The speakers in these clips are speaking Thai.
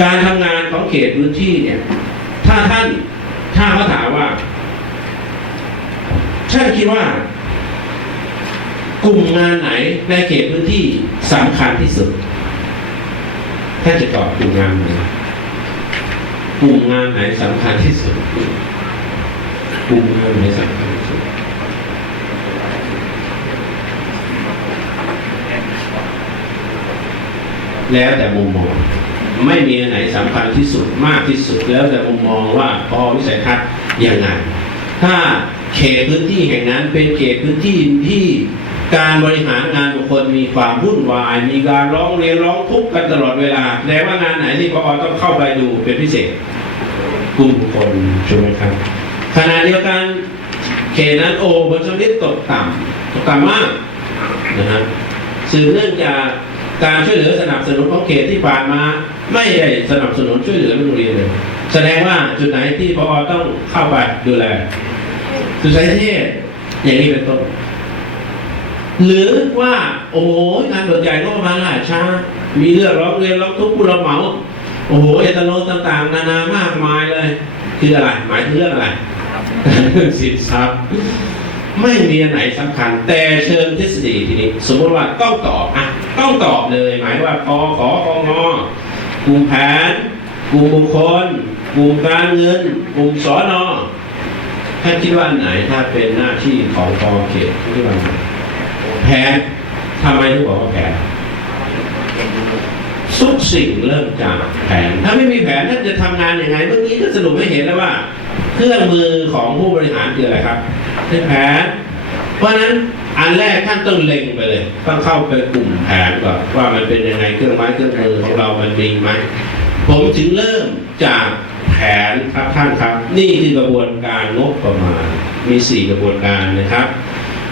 การทำงานของเขตพื้นที่เนี่ย ถ้าท่านถ้าเขาถามว่าท่านคิดว่า กลุ่มงานไหนในเขตพื้นที่สำคัญที่สุดท่านจะตอบกลุ่มงานไหนกลุ่มงานไหนสำคัญที่สุดกลุ่มงานไหนสำคัญที่สุดแล้วแต่มุมมอง ไม่มีอันไหนสำคัญที่สุดมากที่สุดแล้วแต่มุมมองว่าพอวิสัยทัศน์ยังไงถ้าเขตพื้นที่แห่งนั้นเป็นเขตพื้นที่ที่การบริหารงานบุคคลมีความวุ่นวาย มีการร้องเรียนร้องทุกข์กันตลอดเวลาแปลว่างานไหนที่พอต้องเข้าไปดูเป็นพิเศษกลุ่มบุคคลใช่ไหมครับขณะเดียวกันเขตนั้นโอ้ผลผลิตตกต่ำตกต่ำมากนะฮะสืบเนื่องจากการช่วยเหลือสนับสนุนของเขตที่ผ่านมา ไม่ได้สนับสนุนช่วยเหลือโรงเรียนเลย แสดงว่าจุดไหนที่พอต้องเข้าไปดูแลสุดท้ายเทศอย่างนี้เป็นต้นหรือว่าโอ้โหงานเบิกใหญ่ก็ประมาณหลายช้า มีเรื่องร้องเรียนร้องทุกข์ผู้รับเหมาโอ้โหเอตโนต่างๆ นานามากมายเลย คืออะไร หมายถึงเรื่องอะไรเรื่องสินทรัพย์ไม่มีอันไหนสำคัญ แต่เชิงทฤษฎีทีนี้ สมมติว่าต้องตอบอะต้องตอบเลย หมายว่าพอขอของง กลุ่มแผน กลุ่มบุคคล กลุ่มการเงิน กลุ่มสอนอท่านคิดว่าไหนถ้าเป็นหน้าที่ของพอเขตคิดว่าไหนแผนทำไมถึงบอกว่าแผนทุกสิ่งเริ่มจากแผน ถ้าไม่มีแผนท่านจะทำงานยังไง เมื่อกี้ก็สรุปให้เห็นแล้วว่า เครื่องมือของผู้บริหารคืออะไรครับคือแผน เพราะฉะนั้น อันแรกท่านต้องเล็งไปเลย ต้องเข้าไปกลุ่มแผนก่อนว่ามันเป็นยังไงเครื่องไม้เครื่องมือของเรามันมีไหมผมถึงเริ่มจากแผนครับท่านครับ นี่คือกระบวนการงบประมาณมีสี่กระบวนการนะครับ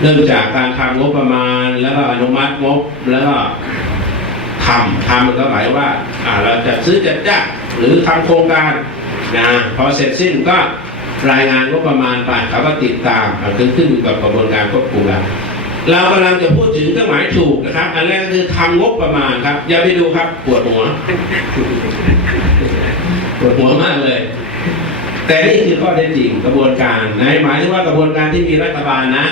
เริ่มจากการทำงบประมาณ แล้วก็อนุมัติงบแล้วก็ทำทำมันก็หมายว่าอ่าเราจะซื้อจัดจ้างหรือทำโครงการนะพอเสร็จสิ้นก็รายงานงบประมาณไปเขาก็ติดตามมันขึ้นขึ้นอยู่กับกระบวนการควบคุมแล้ว เรากำลังจะพูดถึงเครื่องหมายถูกนะครับ อันแรกคือทำงบประมาณครับ อย่าไปดูครับปวดหัวปวดหัวมากเลย แต่นี่คือข้อเท็จจริงกระบวนการนะหมายถึงว่ากระบวนการที่มีรัฐบาลนะ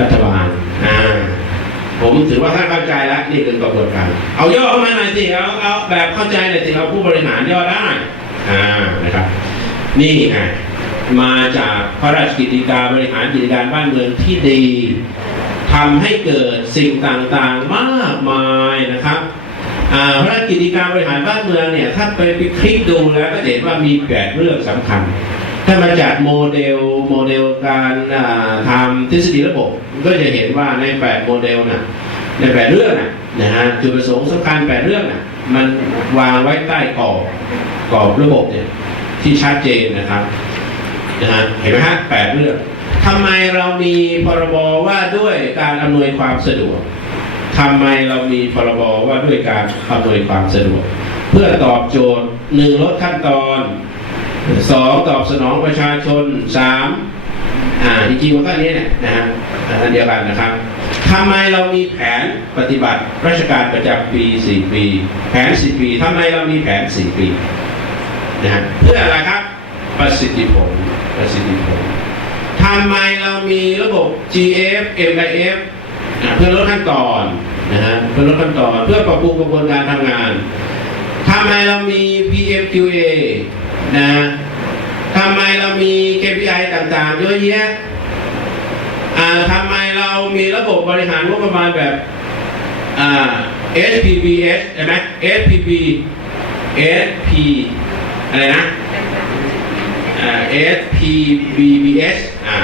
รัฐบาลอ่าผมถือว่าท่านเข้าใจแล้วนี่คือกระบวนการ เอาย่อเข้ามาหน่อยสิเอาเอาแบบเข้าใจหน่อยสิเอาผู้บริหารย่อได้อ่านะครับ นี่ไง มาจากพระราชกิจการบริหารกิจการบ้านเมืองที่ดีทำให้เกิดสิ่งต่างๆมากมายนะครับพระราชกิจการบริหารบ้านเมืองเนี่ยถ้าไปไปคลิกดูแล้วก็เห็นว่ามีแปดเรื่องสำคัญถ้ามาจากโมเดลโมเดลการทำทฤษฎีระบบก็จะเห็นว่าในแปดโมเดลน่ะในแปดเรื่องน่ะนะฮะจุดประสงค์สำคัญแปดเรื่องน่ะมันวางไว้ใต้กรอบกรอบระบบเนี่ยที่ชัดเจนนะครับ นะฮะเห็นไหมฮะแปดเรื่องทำไมเรามีพรบว่าด้วยการอำนวยความสะดวกทำไมเรามีพรบว่าด้วยการอำนวยความสะดวก เพื่อตอบโจทย์หนึ่งลดขั้นตอนสองตอบสนองประชาชนสามอ่าจริงๆมันก็นี้เนี่ยนะฮะอันเดียวกันนะครับทำไมเรามีแผนปฏิบัติราชการประจำปี4ปี แผน4ปีทำไมเรามีแผน4ปีนะฮะเพื่ออะไรครับประสิทธิผล ประสิทธิผลทำไมเรามีระบบ GF MIF เพื่อลดขั้นตอนนะฮะเพื่อลดขั้นตอนเพื่อปรับปรุงกระบวนการทำงานทำไมเรามี PMQA นะทำไมเรามี KPI ต่างๆเยอะแยะอ่าทำไมเรามีระบบบริหารงบประมาณแบบอ่า SPBS ใช่ไหม SPB SP อะไรนะ อ่า SPBBS อ่า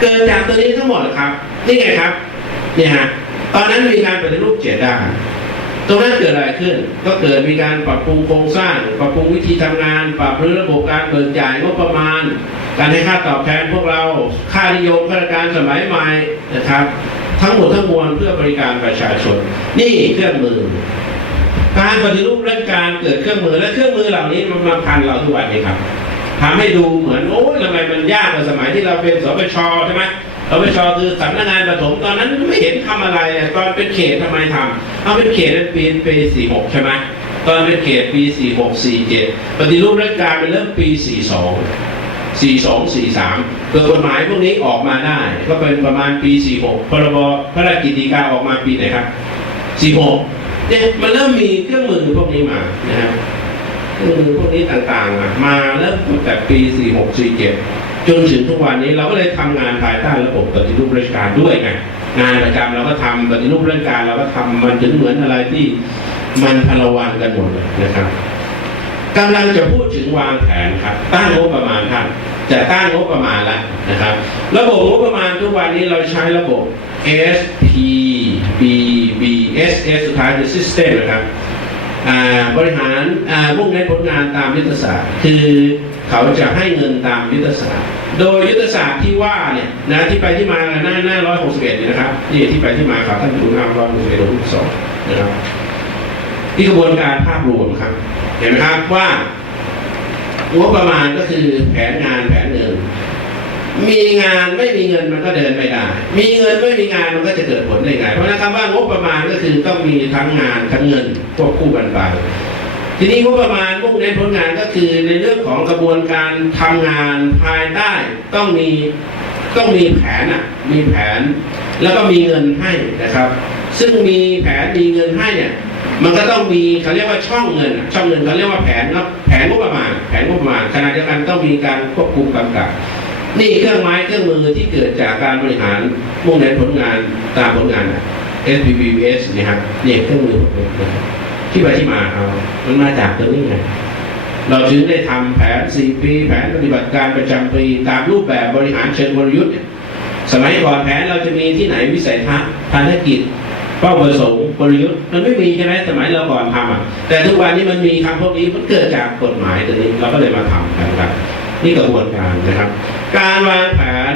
เกิดจากตัวนี้ทั้งหมดเหรอครับ นี่ไงครับเนี่ยฮะตอนนั้นมีการปฏิรูปเจ็ดด้านตรงนั้นเกิดอะไรขึ้น ก็เกิดมีการปรับปรุงโครงสร้าง ปรับปรุงวิธีทำงาน ปรับรื้อระบบการเบิกจ่ายงบประมาณ การให้ค่าตอบแทนพวกเรา ค่านิยมข้าราชการสมัยใหม่นะครับ ทั้งหมดทั้งมวลเพื่อบริการประชาชน นี่เครื่องมือ การปฏิรูปรื่องการเกิดเครื่องมือและเครื่องมือเหล่านี้มันมาพันเราทุกวันนี้ครับ ทำให้ดูเหมือนโอ้ยทำไมมันยากกว่าสมัยที่เราเป็นสปชใช่ไหมสปชคือสำนักงานประถมตอนนั้นไม่เห็นทำอะไรตอนเป็นเขตทำไมทำเอาเป็นเขตนั้นปีปีสี่หกใช่ไหมตอนเป็นเขตปี46 47ปฏิรูปราชการเป็นเริ่มปี42 42 43เกิดกฎหมายพวกนี้ออกมาได้ ก็เป็นประมาณปี46พรบพระราชกิจีกาออกมาปีไหนครับ46เนี่ยมันเริ่มมีเครื่องมือพวกนี้มานะครับ ครื่องมือพวกนี้ต่างๆ มาเริ่มตั้งแต่ปี 46 47 จนถึงทุกวันนี้เราก็เลยทำงานภายใต้ระบบปฏิรูปราชการด้วยไงงานประจำเราก็ทำปฏิรูปราชการเราก็ทำมันถึงเหมือนอะไรที่มันพลวันกันหมดเลยนะครับกำลังจะพูดถึงวางแผนครับตั้งงบประมาณท่านจะตั้งงบประมาณแล้วนะครับ ระบบงบประมาณทุกวันนี้เราใช้ระบบ S P B B S S สุดท้ายคือ System นะครับ บริหารมุ่งเน้นผลงานตามยุทธศาสตร์ คือเขาจะให้เงินตามยุทธศาสตร์ โดยยุทธศาสตร์ที่ว่าเนี่ยนะที่ไปที่มาหน้าหน้าร้อยหกสิบเอ็ดนี่นะครับนี่ที่ไปที่มาครับท่านดูหน้าร้อยหกสิบเอ็ดรูปสองนะครับที่กระบวนการภาพรวมครับ เห็นไหมครับว่างบประมาณก็คือแผนงานแผนเงิน มีงานไม่มีเงินมันก็เดินไม่ได้ มีเงินไม่มีงานมันก็จะเกิดผลได้ไง เพราะฉะนั้นคำว่างบประมาณก็คือต้องมีทั้งงานทั้งเงินควบคู่กันไป ทีนี้งบประมาณมุ่งเน้นผลงานก็คือในเรื่องของกระบวนการทำงานภายใต้ต้องมีต้องมีแผนอะ มีแผน แล้วก็มีเงินให้นะครับ ซึ่งมีแผนมีเงินให้เนี่ย มันก็ต้องมีเขาเรียกว่าช่องเงิน ช่องเงินเขาเรียกว่าแผนครับแผนงบประมาณ แผนงบประมาณขณะเดียวกันต้องมีการควบคุมกำกับ นี่เครื่องไม้เครื่องมือที่เกิดจากการบริหารมุ่งเน้นผลงานตามผลงาน SPBS นี่ครับเนี่ยเครื่องมือพวกนี้ที่ไปที่มาเอามันมาจากตรงนี้ไงเราถึงได้ทำแผน 4 ปี แผนปฏิบัติการประจำปีตามรูปแบบบริหารเชิงกลยุทธ์เนี่ยสมัยก่อนแผนเราจะมีที่ไหนวิสัยทัศน์ภารกิจเป้าประสงค์กลยุทธ์มันไม่มีใช่ไหมสมัยเราก่อนทำอะแต่ทุกวันนี้มันมีคำพวกนี้มันเกิดจากกฎหมายตัวนี้เราก็เลยมาทำกันครับ นี่กระบวนการนะครับ การวางแผน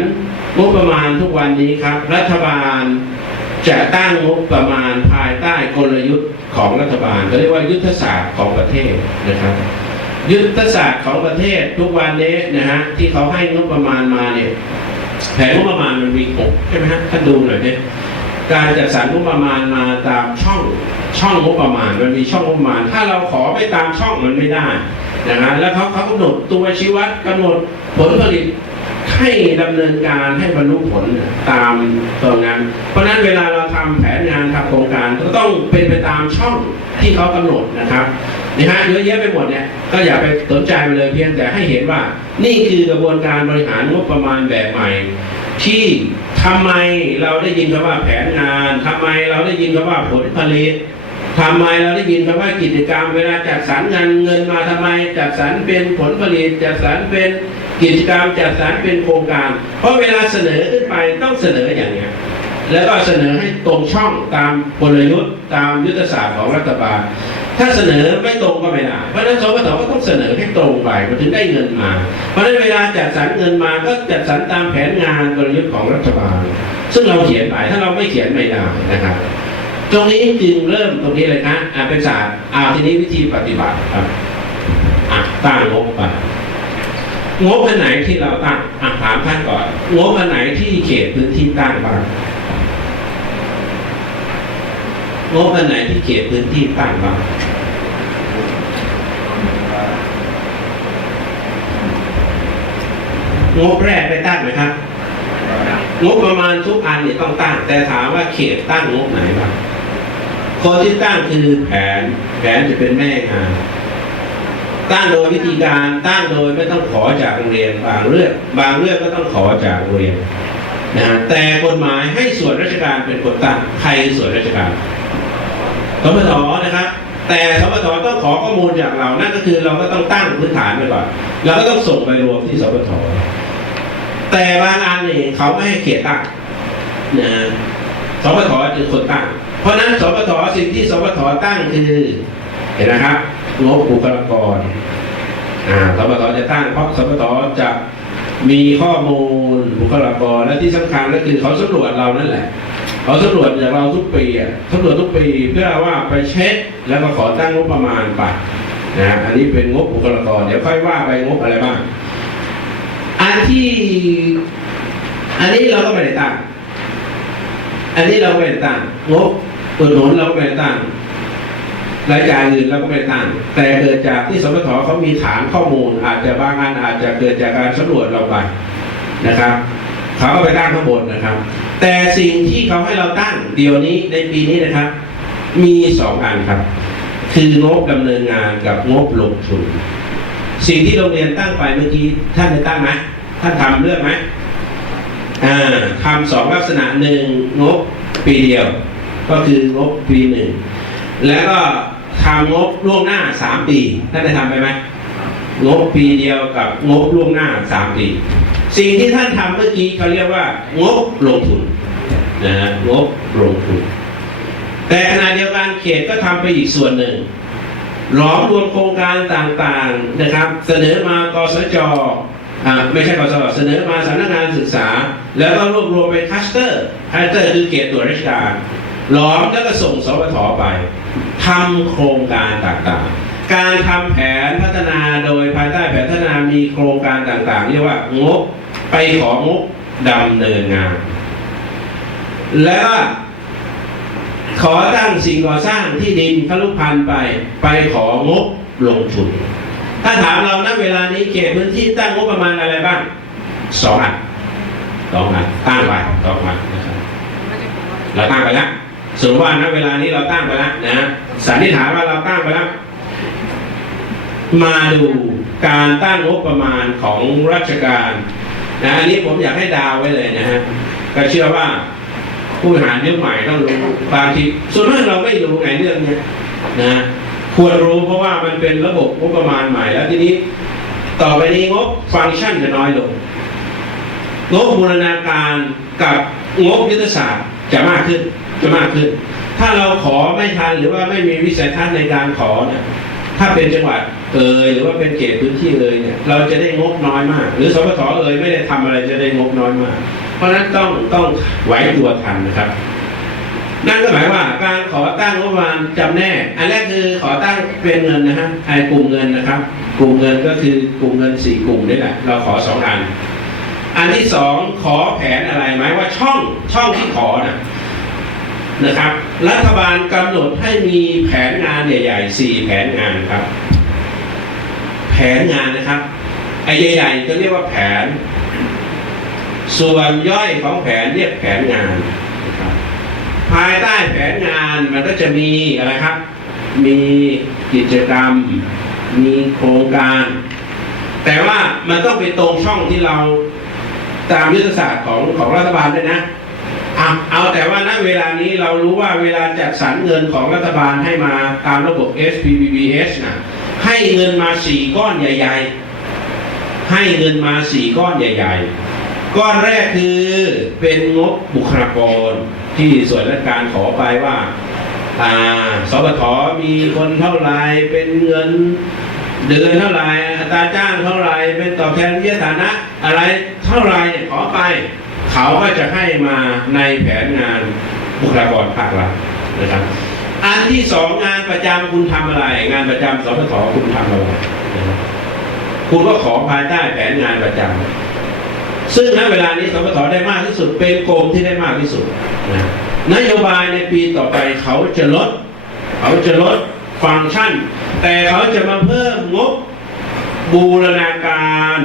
งบประมาณทุกวันนี้ครับ รัฐบาลจะตั้งงบประมาณภายใต้กลยุทธ์ของรัฐบาลก็เรียกว่ายุทธศาสตร์ของประเทศนะครับ ยุทธศาสตร์ของประเทศทุกวันนี้นะฮะที่เขาให้งบประมาณมาเนี่ยแผนงบประมาณมันมีหกใช่ไหมฮะท่านดูหน่อยเนี่ยการจัดสรรงบประมาณมาตามช่องช่องงบประมาณ มันมีช่องงบประมาณ ถ้าเราขอไม่ตามช่องมันไม่ได้ นะฮะแล้วเขาเขากำหนดตัวชี้วัดกำหนดผลผลิตให้ดำเนินการให้บรรลุผลตามตรงนั้น เพราะฉะนั้นเวลาเราทำแผนงานทำโครงการก็ต้องเป็นไปตามช่องที่เขากำหนดนะครับนะฮะเยอะแยะไปหมดเนี่ยก็อย่าไปสนใจไปเลยเพียงแต่ให้เห็นว่า นี่คือกระบวนการบริหารงบประมาณแบบใหม่ ที่ทำไมเราได้ยินคำว่าแผนงานทำไมเราได้ยินคำว่าผลผลิต ทำไมเราได้ยินคำว่ากิจกรรม เวลาจัดสรรเงินเงินมาทำไมจัดสรรเป็นผลผลิตจัดสรรเป็นกิจกรรมจัดสรรเป็นโครงการ เพราะเวลาเสนอขึ้นไปต้องเสนออย่างเนี้ยแล้วก็เสนอให้ตรงช่องตามกลยุทธ์ตามยุทธศาสตร์ของรัฐบาล ถ้าเสนอไม่ตรงก็ไม่ได้ เพราะนั้นสปทก็ต้องเสนอให้ตรงไปมันถึงได้เงินมา เพราะฉะนั้นเวลาจัดสรรเงินมาก็จัดสรรตามแผนงานกลยุทธ์ของรัฐบาล ซึ่งเราเขียนไปถ้าเราไม่เขียนไม่ได้นะครับ ตรงนี้จึงเริ่มตรงนี้เลยนะอ่าเป็นศาสตร์อ่าทีนี้วิธีปฏิบัติครับอะตั้งงบไปงบอันไหนที่เราตั้งอะถามท่านก่อนงบอันไหนที่เขตพื้นที่ตั้งบ้างงบอันไหนที่เขตพื้นที่ตั้งบ้างงบแรกได้ตั้งไหมครับงบประมาณทุกอันเนี่ยต้องตั้ง แต่ถามว่าเขตตั้งงบไหนบ้าง คนที่ตั้งคือแผน แผนจะเป็นแม่งานตั้งโดยวิธีการตั้งโดยไม่ต้องขอจากโรงเรียนบางเรื่อง บางเรื่องก็ต้องขอจากโรงเรียนนะฮะแต่กฎหมายให้ส่วนราชการเป็นคนตั้งใครส่วนราชการสปทนะครับ แต่สปทต้องขอข้อมูลจากเรานั่นก็คือเราก็ต้องตั้งพื้นฐานไปก่อนเราก็ต้องส่งไปรวมที่สปทแต่บางอันเนี่ยเขาไม่ให้เขตตั้งนะสปทคือคนตั้ง เพราะนั้นสปทสิ่งที่สปทตั้งคือ เห็นนะครับงบบุคลากรอ่าสปทจะตั้งเพราะสปทจะมีข้อมูลบุคลากรและที่สำคัญก็คือเขาสำรวจเรานั่นแหละ เขาสำรวจจากเราทุกปีอะสำรวจทุกปีเพื่อว่าไปเช็คแล้วก็ขอตั้งงบประมาณไปนะอันนี้เป็นงบบุคลากรเดี๋ยวค่อยว่าไปงบอะไรบ้าง อันที่ อันนี้เราก็ไม่ได้ตั้ง อันนี้เราไม่ได้ตั้งงบ อุดหนุนเราก็ไม่ได้ตั้งรายจ่ายอื่นเราก็ไม่ตั้งแต่เกิดจากที่สปทเขามีฐานข้อมูล อาจจะบางอันอาจจะเกิดจากการสำรวจเราไปนะครับเขาก็ไปตั้งข้างบนนะครับ แต่สิ่งที่เขาให้เราตั้งเดี๋ยวนี้ในปีนี้นะครับ มีสองอันครับ คืองบดำเนินงานกับงบลงทุนสิ่งที่โรงเรียนตั้งไปเมื่อกี้ท่านได้ตั้งไหมท่านทำเรื่องไหมอ่าทำสองลักษณะหนึ่งงบปีเดียว ก็คืองบปีหนึ่งแล้วก็ทำงบล่วงหน้าสามปีท่านได้ทำไปไหมงบปีเดียวกับงบล่วงหน้าสามปี สิ่งที่ท่านทำเมื่อกี้เขาเรียกว่างบลงทุนนะฮะงบลงทุน แต่ขณะเดียวกันเขตก็ทำไปอีกส่วนหนึ่งหลอมรวมโครงการต่างๆนะครับ เสนอมากสจอ่าไม่ใช่กสจเสนอมาสำนักงานศึกษา แล้วก็รวบรวมเป็นคัสเตอร์คัสเตอร์คือเขตตรวราชการ หลอมแล้วก็ส่งสปทไปทำโครงการต่างๆ การทำแผนพัฒนาโดยภายใต้แผนพัฒนามีโครงการต่างๆ เรียกว่างบไปของบดำเนินงาน แล้วก็ขอตั้งสิ่งก่อสร้างที่ดินคลุพันธ์ไปไปของบลงทุน ถ้าถามเราณเวลานี้เขตพื้นที่ตั้งงบประมาณอะไรบ้างสองอันสองอันตั้งไปสองอันนะครับเราตั้งไปแล้ว สมมติว่าณเวลานี้เราตั้งไปแล้วนะสันนิษฐานว่าเราตั้งไปแล้วมาดูการตั้งงบประมาณของราชการนะอันนี้ผมอยากให้ดาวไว้เลยนะฮะก็เชื่อว่าผู้บริหารยุคใหม่ต้องรู้บางทีส่วนมากเราไม่รู้ไงเรื่องนี้นะควรรู้เพราะว่ามันเป็นระบบงบประมาณใหม่แล้วทีนี้ ต่อไปนี้งบฟังก์ชันจะน้อยลงงบบูรณาการกับงบยุทธศาสตร์จะมากขึ้น จะมากขึ้น ถ้าเราขอไม่ทันหรือว่าไม่มีวิสัยทัศน์ในการขอเนี่ยถ้าเป็นจังหวัดเอ่ยหรือว่าเป็นเขตพื้นที่เอ่ยเนี่ยเราจะได้งบน้อยมาก หรือสปทเอ่ยไม่ได้ทำอะไรจะได้งบน้อยมาก เพราะฉะนั้นต้องต้องไหวตัวทันนะครับ นั่นก็หมายว่าการขอตั้งงบประมาณจำแนกอันแรกคือขอตั้งเป็นเงินนะฮะไอ้กลุ่มเงินนะครับ กลุ่มเงินก็คือกลุ่มเงินสี่กลุ่มนี่แหละเราขอสองอัน อันที่สองขอแผนอะไรหมายว่าช่องช่องที่ขอนะ นะครับ รัฐบาลกำหนดให้มีแผนงานใหญ่ๆสี่แผนงานครับ แผนงานนะครับไอ้ใหญ่ๆก็เรียกว่าแผน ส่วนย่อยของแผนเรียกแผนงานนะครับภายใต้แผนงานมันก็จะมีอะไรครับ มีกิจกรรม มีโครงการ แต่ว่ามันต้องไปตรงช่องที่เราตามยุทธศาสตร์ของของรัฐบาลด้วยนะอะ เอาแต่ว่าณเวลานี้เรารู้ว่าเวลาจัดสรรเงินของรัฐบาลให้มาตามระบบ SPPBS นะให้เงินมาสี่ก้อนใหญ่ ๆ ให้เงินมาสี่ก้อนใหญ่ ๆ ก้อนแรกคือเป็นงบบุคลากรที่ส่วนราชการขอไปว่าอ่าสปทมีคนเท่าไรเป็นเงินเดือนเท่าไรอัตราจ้างเท่าไรเป็นตอบแทนวิทยฐานะ อะไรเท่าไรขอไป เขาก็จะให้มาในแผนงานบุคลากรภาครัฐนะครับ อันที่สองงานประจำคุณทำอะไร งานประจำสปทคุณทำอะไรนะครับคุณก็ขอภายใต้แผนงานประจำซึ่งณเวลานี้สปทได้มากที่สุด เป็นกรมที่ได้มากที่สุดนะนโยบายในปีต่อไปเขาจะลด เขาจะลดฟังก์ชัน แต่เขาจะมาเพิ่มงบบูรณาการ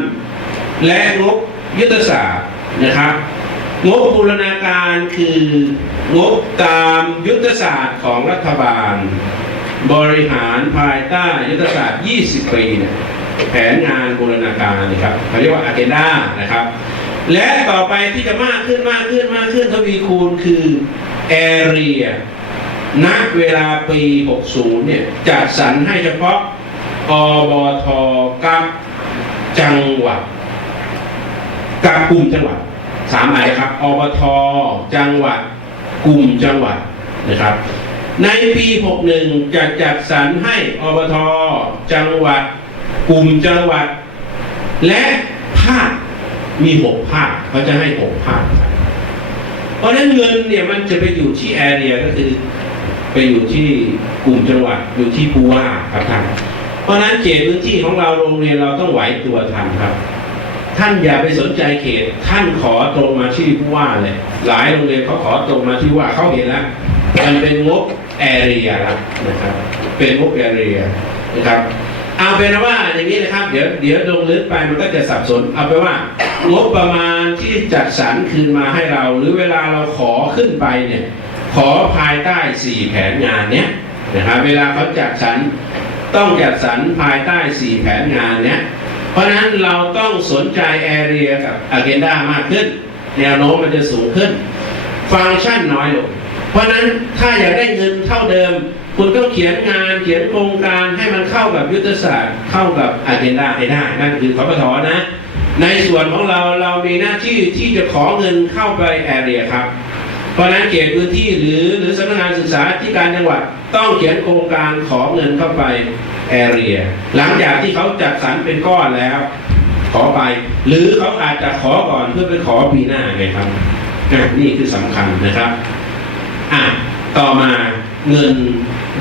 และงบยุทธศาสตร์ นะครับ งบบูรณาการคืองบตามยุทธศาสตร์ของรัฐบาล บริหารภายใต้ยุทธศาสตร์ 20 ปีเนี่ยแผนงานบูรณาการนะครับเขาเรียกว่า agenda นะครับ และต่อไปที่จะมากขึ้นมากขึ้นมากขึ้นทวีคูณคือ area ณเวลาปี 60 เนี่ยจัดสรรให้เฉพาะอบทกับจังหวัด กับกลุ่มจังหวัดสามอันนะครับอบทจังหวัดกลุ่มจังหวัดนะครับ ในปี 61 จะจัดสรรให้อบทจังหวัด กลุ่มจังหวัด และภาคมีหกภาคเขาจะให้หกภาคครับเพราะฉะนั้นเงินเนี่ยมันจะไปอยู่ที่แอเรียก็คือไปอยู่ที่กลุ่มจังหวัดอยู่ที่ผู้ว่าครับท่านเพราะฉะนั้นเขตพื้นที่ของเราโรงเรียนเราต้องไหวตัวทันครับ ท่านอย่าไปสนใจเขต ท่านขอตรงมาที่ผู้ว่าเลย หลายโรงเรียนเขาขอตรงมาที่ว่าเขาเห็นแล้วมันเป็นงบ area แล้วนะครับ เป็นงบ area นะครับ เอาเป็นว่าอย่างนี้นะครับ เดี๋ยวเดี๋ยวลงลึกไปมันก็จะสับสน เอาไปว่า งบประมาณที่จัดสรรคืนมาให้เรา หรือเวลาเราขอขึ้นไปเนี่ย ขอภายใต้4แผนงานเนี้ยนะครับ เวลาเขาจัดสรรต้องจัดสรรภายใต้4แผนงานเนี้ย เพราะฉะนั้นเราต้องสนใจ area กับ agenda มากขึ้น แนวโน้มมันจะสูงขึ้น ฟังก์ชันน้อยลง เพราะนั้นถ้าอยากได้เงินเท่าเดิม คุณต้องเขียนงานเขียนโครงการให้มันเข้ากับยุทธศาสตร์เข้ากับอ g e n d a ให้ได้ นั่นคือขปทนะ ในส่วนของเราเรามีหน้าที่ที่จะขอเงินเข้าไปแอเรียครับ เพราะฉะนั้นเขตพื้นที่หรือหรือสำนักงานศึกษาที่การจังหวัด ต้องเขียนโครงการขอเงินเข้าไปแอเรียหลังจากที่เขาจัดสรรเป็นก้อนแล้ว ขอไป หรือเขาอาจจะขอก่อนเพื่อไปขอปีหน้าไงครับอะนี่คือสำคัญนะครับอะต่อมาเงิน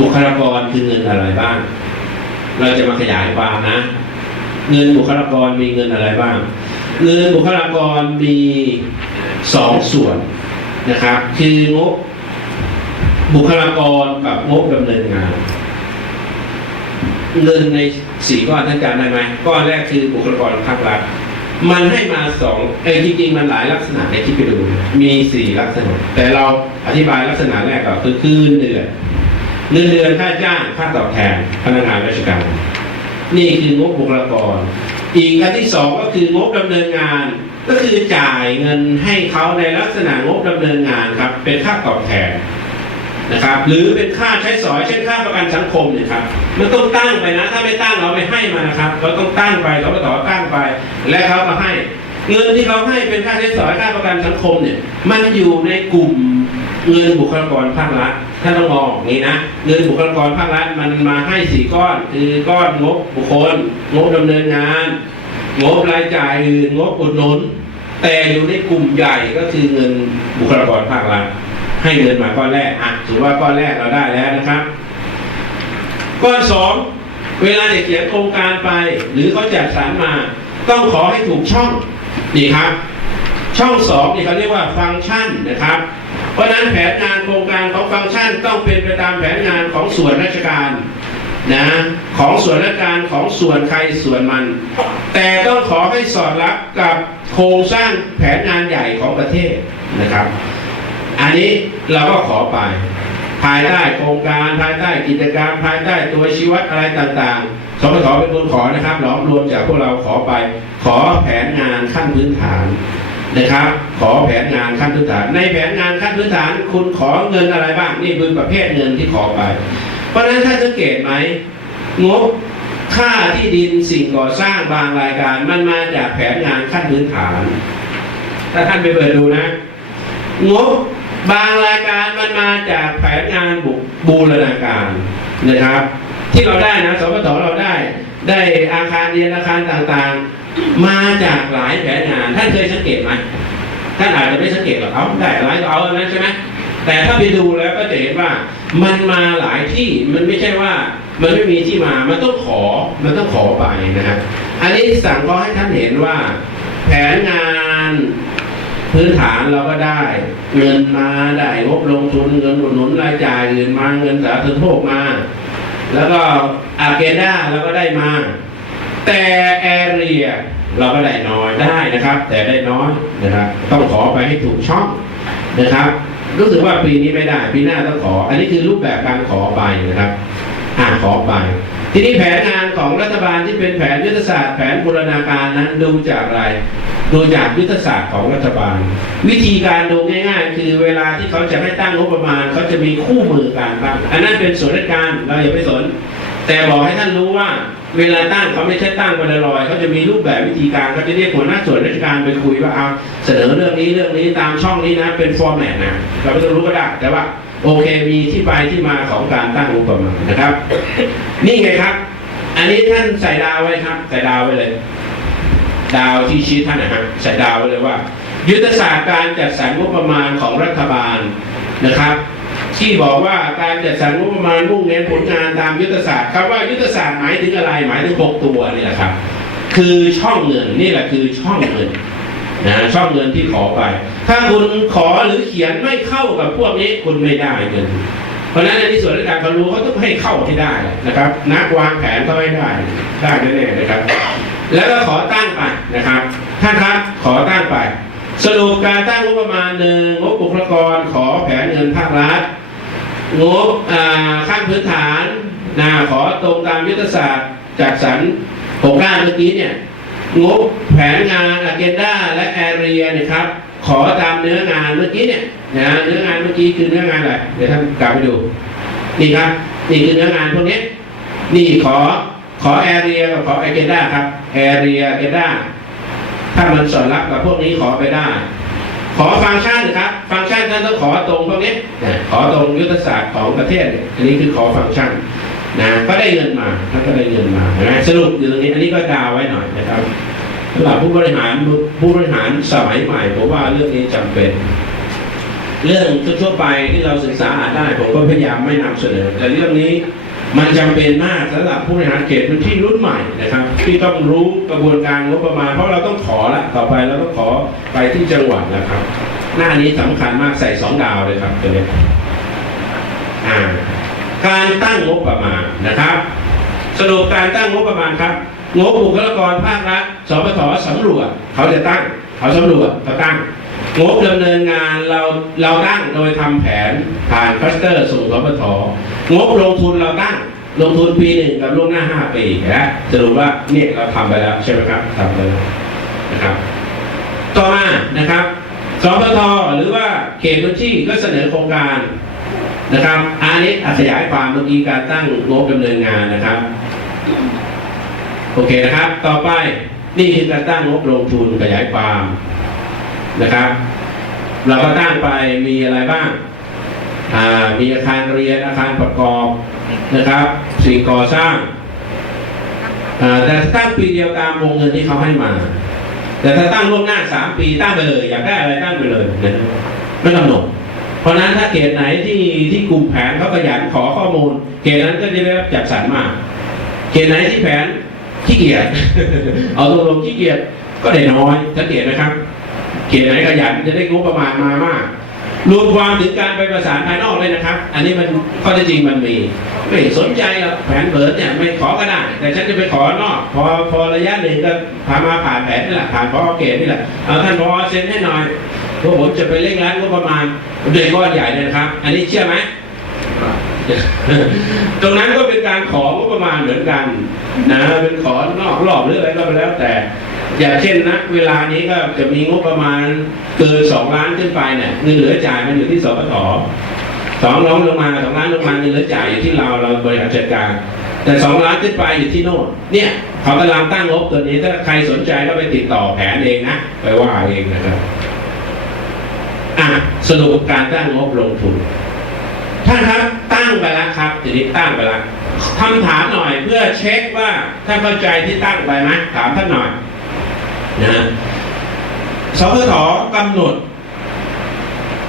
บุคลากรคือเงินอะไรบ้าง เราจะมาขยายความนะ เงินบุคลากรมีเงินอะไรบ้าง เงินบุคลากรมีสองส่วนนะครับ คืองบ บุคลากรกับงบดำเนินงานเงินในสี่ก้อนท่านจำได้ไหมก้อนแรกคือบุคลากรภาครัฐมันให้มาสองเอ้จริงๆมันหลายลักษณะในที่ไปดู มีสี่ลักษณะ แต่เราอธิบายลักษณะแรกก่อนคือคืนเดือนเงินเดือนค่าจ้างค่าตอบแทนพนักงานราชการ นี่คืองบบุคลากร อีกอันที่สองก็คืองบดำเนินงาน ก็คือจ่ายเงินให้เขาในลักษณะงบดำเนินงานครับ เป็นค่าตอบแทน นะครับ หรือเป็นค่าใช้สอยเช่นค่าประกันสังคมเนี่ยครับมันต้องตั้งไปนะ ถ้าไม่ตั้งเราไม่ให้มานะครับ เราต้องตั้งไปเราก็ต่อตั้งไป และเขาก็ให้ เงินที่เขาให้เป็นค่าใช้สอยค่าประกันสังคมเนี่ย มันอยู่ในกลุ่มเงินบุคลากรภาครัฐถ้าต้องมองอย่างนี้นะเงินบุคลากรภาครัฐมันมาให้สี่ก้อน คือก้อนงบบุคคล งบดำเนินงาน งบรายจ่ายอื่นงบอุดหนุน แต่อยู่ในกลุ่มใหญ่ก็คือเงินบุคลากรภาครัฐ ให้เงินมาก้อนแรกอะถือว่าก้อนแรกเราได้แล้วนะครับ ก้อนสองเวลาเด็กเขียนโครงการไป หรือเขาจัดสรรมา ต้องขอให้ถูกช่องนี่ครับ ช่องสองนี่เขาเรียกว่าฟังก์ชันนะครับ เพราะฉะนั้นแผนงานโครงการของฟังก์ชันต้องเป็นไปตามแผนงานของส่วนราชการนะของส่วนราชการของส่วนใครส่วนมัน แต่ต้องขอให้สอดรับกับโครงสร้างแผนงานใหญ่ของประเทศนะครับ อันนี้เราก็ขอไป ภายใต้โครงการภายใต้กิจกรรมภายใต้ตัวชีวัดอะไรต่างๆสปทเป็นคนขอนะครับหลอมรวมจากพวกเราขอไป ขอแผนงานขั้นพื้นฐานนะครับ ขอแผนงานขั้นพื้นฐาน ในแผนงานขั้นพื้นฐาน คุณขอเงินอะไรบ้างนี่คือประเภทเงินที่ขอไป เพราะฉะนั้นถ้าสังเกตไหมงบค่าที่ดินสิ่งก่อสร้างบางรายการมันมาจากแผนงานขั้นพื้นฐาน ถ้าท่านไปเปิดดูนะ งบ บางรายการมันมาจากแผนงานบุบูรณาการนะครับ ที่เราได้นะสปทเราได้ ได้อาคารเรียนอาคารต่างๆ มาจากหลายแผนงานท่านเคยสังเกตไหมท่านอาจจะไม่สังเกตหรอกเอาได้อะไรก็เอาอันนั้นใช่ไหมแต่ถ้าไปดูแล้วก็จะเห็นว่ามันมาหลายที่มันไม่ใช่ว่ามันไม่มีที่มา มันต้องขอ มันต้องขอไปนะครับอันนี้สั่งก็ให้ท่านเห็นว่า แผนงาน พื้นฐานเราก็ได้ เงินมาได้งบลงทุนเงินอุดหนุนรายจ่ายอื่นมาเงินสาธารณโภคมา แล้วก็อาเกด้าเราก็ได้มา แต่แอเรียเราก็ได้น้อยได้นะครับ แต่ได้น้อยนะครับต้องขอไปให้ถูกช่องนะครับ รู้สึกว่าปีนี้ไม่ได้ปีหน้าต้องขอ อันนี้คือรูปแบบการขอไปนะครับอ่าขอไปทีนี้แผนงานของรัฐบาลที่เป็นแผนยุทธศาสตร์แผนบูรณาการนั้นดูจากอะไร ดูจากยุทธศาสตร์ของรัฐบาล วิธีการดูง่ายๆ คือเวลาที่เขาจะให้ตั้งงบประมาณเขาจะมีคู่มือการตั้งอันนั้นเป็นส่วนราชการเราอย่าไปสน แต่บอกให้ท่านรู้ว่าเวลาตั้งเขาไม่ใช่ตั้งไปลอยๆเขาจะมีรูปแบบวิธีการเขาจะเรียกหัวหน้าส่วนราชการไปคุยว่าเอาเสนอเรื่องนี้เรื่องนี้ตามช่องนี้นะเป็นฟอร์แมตนะเราไม่ต้องรู้ก็ได้แต่ว่าโอเคมีที่ไปที่มาของการตั้งงบประมาณนะครับ นี่ไงครับ อันนี้ท่านใส่ดาวไว้ครับ ใส่ดาวไว้เลย ดาวที่ชี้ท่านนะฮะใส่ดาวไว้เลยว่า ยุทธศาสตร์การจัดสรรงบประมาณของรัฐบาลนะครับที่บอกว่าการจัดสรรงบประมาณมุ่งเน้นผลงานตามยุทธศาสตร์คำว่ายุทธศาสตร์หมายถึงอะไรหมายถึงหกตัวนี่แหละครับ คือช่องเงินนี่แหละคือช่องเงินนะช่องเงินที่ขอไป ถ้าคุณขอหรือเขียนไม่เข้ากับพวกนี้คุณไม่ได้เงิน เพราะฉะนั้นในที่ส่วนราชการเขารู้เขาต้องให้เข้าให้ได้นะครับ นักวางแผนเขาให้ได้ได้แน่ๆนะครับ แล้วก็ขอตั้งไปนะครับท่านครับขอตั้งไป สรุปการตั้งงบประมาณหนึ่งงบบุคลากรขอแผนเงินภาครัฐงบขั้นพื้นฐานนะขอตรงตามยุทธศาสตร์จากสรรหกด้านเมื่อกี้เนี่ยงบแผนงานอ g e n d a และแอเรียนะครับ ขอตามเนื้องานเมื่อกี้เนี่ยนะเนื้องานเมื่อกี้คือเนื้องานอะไรเดี๋ยวท่านกลับไปดูนี่ครับนี่คือเนื้องานพวกนี้นี่ขอ ขอแอเรียกับขอ a g e n d a ครับแอเรีย a g e n d a ถ้ามันสอดรับกับพวกนี้ขอไปได้ ขอฟังก์ชันครับ ฟังก์ชันท่านต้องขอตรงพวกนี้นะขอตรงยุทธศาสตร์ของประเทศ อันนี้คือขอฟังก์ชันนะก็ได้เงินมาท่านก็ได้เงินมานไหมสรุปอยู่ตรงนี้อันนี้ก็ดาวไว้หน่อยนะครับสำหรับผู้บริหารผู้บริหารสมัยใหม่ผมว่าเรื่องนี้จำเป็น เรื่องทั่วไปที่เราศึกษาอ่านได้ผมก็พยายามไม่นำเสนอแต่เรื่องนี้ มันจำเป็นมากสำหรับผู้บริหารเขตพื้นที่รุ่นใหม่นะครับ ที่ต้องรู้กระบวนการงบประมาณ เพราะเราต้องขอละต่อไปเราต้องขอไปที่จังหวัดนะครับ หน้านี้สำคัญมากใส่สองดาวเลยครับตัวนี้การตั้งงบประมาณนะครับ สรุปการตั้งงบประมาณครับงบบุคลากรภาครัฐสปทสำรวจเขาจะตั้ง เขาสำรวจเขาตั้งงบดำเนินงานเราเราตั้งโดยทำแผนผ่านคลัสเตอร์สู่สปทงบลงทุนเราตั้งลงทุนปีหนึ่งกับล่วงหน้าห้าปีนะสรุปว่าเนี่ยเราทำไปแล้วใช่ไหมครับทำไปแล้วนะครับ ต่อมานะครับสปทหรือว่าเขตพื้นที่ก็เสนอโครงการนะครับอันนี้ขยายความเมื่อกี้การตั้งงบดำเนินงานนะครับ โอเคนะครับ ต่อไป นี่คือการตั้งงบลงทุนขยายความนะครับ เราก็ตั้งไปมีอะไรบ้างมีอาคารเรียนอาคารประกอบนะครับ สิ่งก่อสร้างแต่ตั้งปีเดียวตามวงเงินที่เขาให้มา แต่ถ้าตั้งล่วงหน้าสามปีตั้งไปเลย อยากได้อะไรตั้งไปเลยนะไม่กำหนดเพราะฉะนั้นถ้าเขตไหนที่ที่กลุ่มแผนเขาขยันขอข้อมูล เขตนั้นก็จะได้รับจัดสรรมากเขตไหนที่แผน ขี้เกียจเอาตรงๆขี้เกียจก็ได้น้อยสังเกตนะครับเขตไหนขยันจะได้งบประมาณมามากรวมความถึงการไปประสานภายนอกเลยนะครับ อันนี้มันข้อเท็จจริงมันมีไม่สนใจหรอกแผนเบิร์ดเนี่ยไม่ขอก็ได้แต่ฉันจะไปขอนอกพอพอระยะหนึ่งก็พามาผ่านแผนนี่แหละผ่านพอเกตนี่แหละเอาท่านพอเซ็นให้หน่อยเพราะผมจะไปเร่งรัดงบประมาณเดือนก้อนใหญ่นะครับ อันนี้เชื่อไหม ตรงนั้นก็เป็นการของบประมาณเหมือนกันนะเป็นขอนอกรอบหรืออะไรก็แล้วแต่ อย่างเช่นนะเวลานี้ก็จะมีงบประมาณเกินสองล้านขึ้นไปเนี่ยเงินเหลือจ่ายมันอยู่ที่สปทสองล้านลงมาสองล้านลงมาเงินเหลือจ่ายอยู่ที่เราเราบริหารจัดการแต่สองล้านขึ้นไปอยู่ที่โน่นเนี่ยเขากำลังตั้งงบตัวนี้ถ้าใครสนใจก็ไปติดต่อแผนเองนะไปว่าเองนะครับอะสรุปการตั้งงบลงทุน ท่านครับตั้งไปแล้วครับทีนี้ตั้งไปแล้วคำถามหน่อยเพื่อเช็คว่าท่านเข้าใจที่ตั้งไปไหมถามท่านหน่อยนะฮะสพทกำหนด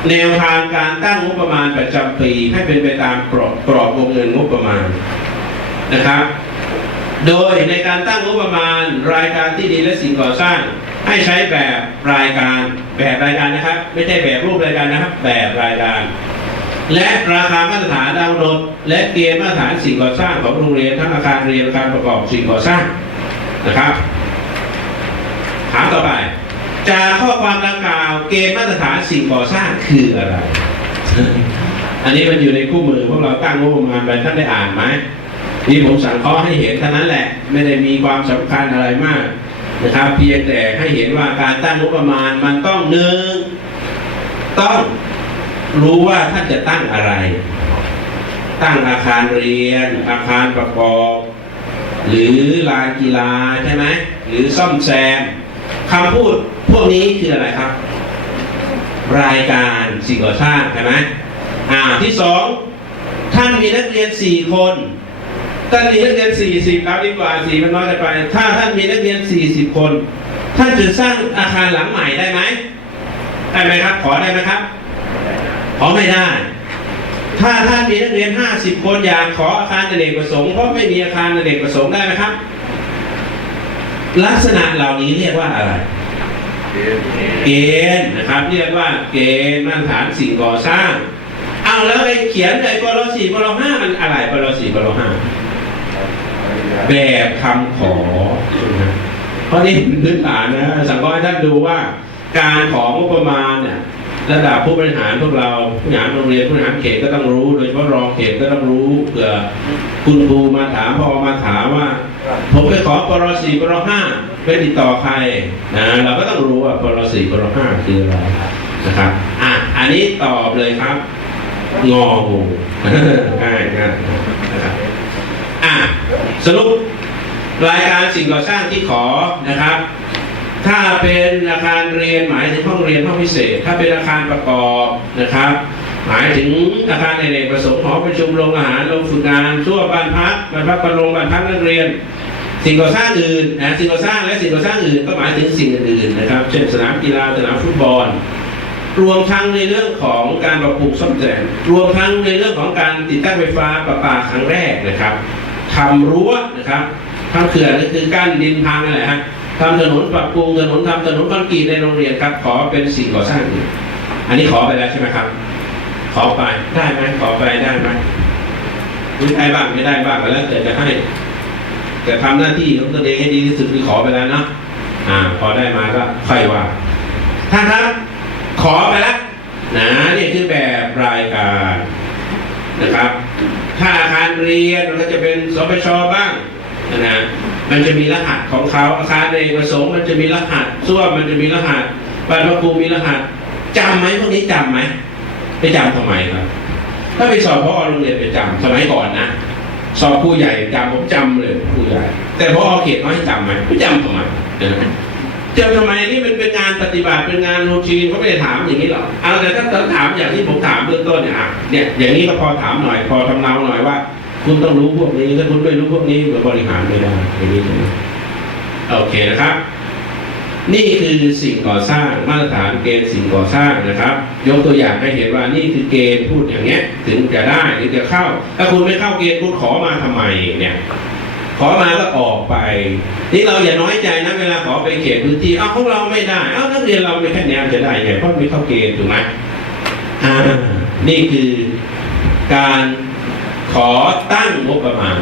แนวทางการตั้งงบประมาณประจำปีให้เป็นไปตามกรอบกรอบวงเงินงบประมาณนะครับ โดยในการตั้งงบประมาณรายการที่ดินและสิ่งก่อสร้าง ให้ใช้แบบรายการแบบรายการนะครับ ไม่ใช่แบบรูปรายการนะครับ แบบรายการ และราคามาตรฐานดาวน์โหลดและเกณฑ์มาตรฐานสิ่งก่อสร้างของโรงเรียนทั้งอาคารเรียนอาคารประกอบสิ่งก่อสร้างนะครับถามต่อไป จากข้อความดังกล่าวเกณฑ์มาตรฐานสิ่งก่อสร้างคืออะไร อันนี้มันอยู่ในคู่มือพวกเราตั้งงบประมาณไปท่านได้อ่านไหมนี่ผมสั่งข้อให้เห็นเท่านั้นแหละ ไม่ได้มีความสำคัญอะไรมากนะครับ เพียงแต่ให้เห็นว่าการตั้งงบประมาณมันต้องหนึ่งต้อง รู้ว่าท่านจะตั้งอะไร ตั้งอาคารเรียน อาคารประกอบ หรือลานกีฬาใช่ไหมหรือซ่อมแซมคำพูดพวกนี้คืออะไรครับ รายการสิ่งก่อสร้างใช่ไหมอ่าที่สองท่านมีนักเรียนสี่คนท่านมีนักเรียนสี่สิบครับดีกว่าสี่มันน้อยไป ถ้าท่านมีนักเรียนสี่สิบคน ท่านจะสร้างอาคารหลังใหม่ได้ไหมได้ไหมครับ ขอได้ไหมครับ ขอไม่ได้ ถ้าท่านมีนักเรียน50คนอยากขออาคารอเนกประสงค์เพราะไม่มีอาคารอเนกประสงค์ได้ไหมครับ ลักษณะเหล่านี้เรียกว่าอะไร เกณฑ์นะครับ เรียกว่าเกณฑ์มาตรฐานสิ่งก่อสร้างอเอาแล้วไอ้เขียนไอ้ปรสี่ปรห้ามันอะไรปรสี่ปรห้าแบบคำขอใช่ไหมเพราะนี่เป็นพื้นฐานนะสังกัดให้ท่านดูว่าการของงบประมาณเนี่ย ระดับผู้บริหารพวกเราผู้บริหารโรงเรียนผู้บริหารเขตก็ต้องรู้ โดยเฉพาะรองเขตก็ต้องรู้เผื่อคุณครูมาถามพอมาถามว่า ผมไปขอปรสี่ปรห้าไปติดต่อใครนะเราก็ต้องรู้ว่าปรสี่ปรห้าคืออะไรนะครับอะอันนี้ตอบเลยครับ งองูง่ายง่ายนะครับอะสรุปรายการสิ่งก่อสร้างที่ขอนะครับ ถ้าเป็นอาคารเรียนหมายถึงห้องเรียนห้องพิเศษ ถ้าเป็นอาคารประกอบนะครับ หมายถึงอาคารในเอกประสงค์หอประชุมโรงอาหารโรงฝึกงานชั่วบ้านพักบ้านพักประโรงบ้านพักนักเรียน สิ่งก่อสร้างอื่นนะสิ่งก่อสร้างและสิ่งก่อสร้างอื่นก็หมายถึงสิ่งอื่นๆนะครับ เช่นสนามกีฬาสนามฟุตบอลรวมทั้งในเรื่องของการปรับปรุงซ่อมแซมรวมทั้งในเรื่องของการติดตั้งไฟฟ้าประปาครั้งแรกนะครับทำรั้วนะครับทำเขื่อนก็คือกั้นดินพังนั่นแหละฮะ ทำถนนปรับปรุงถนนทำถนนคอนกรีตในโรงเรียนครับ ขอเป็นสิ่งก่อสร้างอื่อันนี้ขอไปแล้วใช่ไหมครับ ขอไปได้ไหมขอไปได้ไหมไม่ได้บ้างไม่ได้บ้างก็แล้วแต่จะให้ แต่ทำหน้าที่ของตัวเองให้ดีที่สุดคือขอไปแล้วเนาะอ่า พอได้มาก็ค่อยว่าท่านครับ ขอไปแล้วนะนี่คือแบบรายการนะครับ ถ้าอาคารเรียนมันก็จะเป็นสปชบ้าง นะมันจะมีรหัสของเขาอาคารในประสงค์มันจะมีรหัสส้วมมันจะมีรหัสบ้านพระครูมีรหัสจำไหมพวกนี้จำไหมไปจำทำไมครับ ถ้าไปสอบพอโรงเรียนไปจำสมัยก่อนนะสอบผู้ใหญ่จำผมจำเลยผู้ใหญ่ แต่พอเขตน้อยจำไหมไม่จำทำไมจำทำไมนี่มันเป็นงานปฏิบัติเป็นงานรูทีนเขาไม่ได้ถามอย่างนี้หรอกเอาแต่ถ้าถามอย่างที่ผมถามเบื้องต้นเนี่ยเนี่ยอย่างนี้ก็พอถามหน่อย พอทำเนาหน่อยว่า คุณต้องรู้พวกนี้ ถ้าคุณไม่รู้พวกนี้บริหารไม่ได้อย่างนี้ใช่ไหมโอเคนะครับ นี่คือสิ่งก่อสร้างมาตรฐานเกณฑ์สิ่งก่อสร้างนะครับ ยกตัวอย่างให้เห็นว่านี่คือเกณฑ์พูดอย่างเงี้ย ถึงจะได้ถึงจะเข้า ถ้าคุณไม่เข้าเกณฑ์คุณขอมาทำไมเนี่ยขอมาก็ออกไป นี่เราอย่าน้อยใจนะเวลาขอไปเขตพื้นที่เอาของเราไม่ได้เอานักเรียนเราไม่แค่นี้จะได้ไงเพราะไม่เข้าเกณฑ์ถูกไหมอ่านี่คือการ ขอตั้งงบประมาณ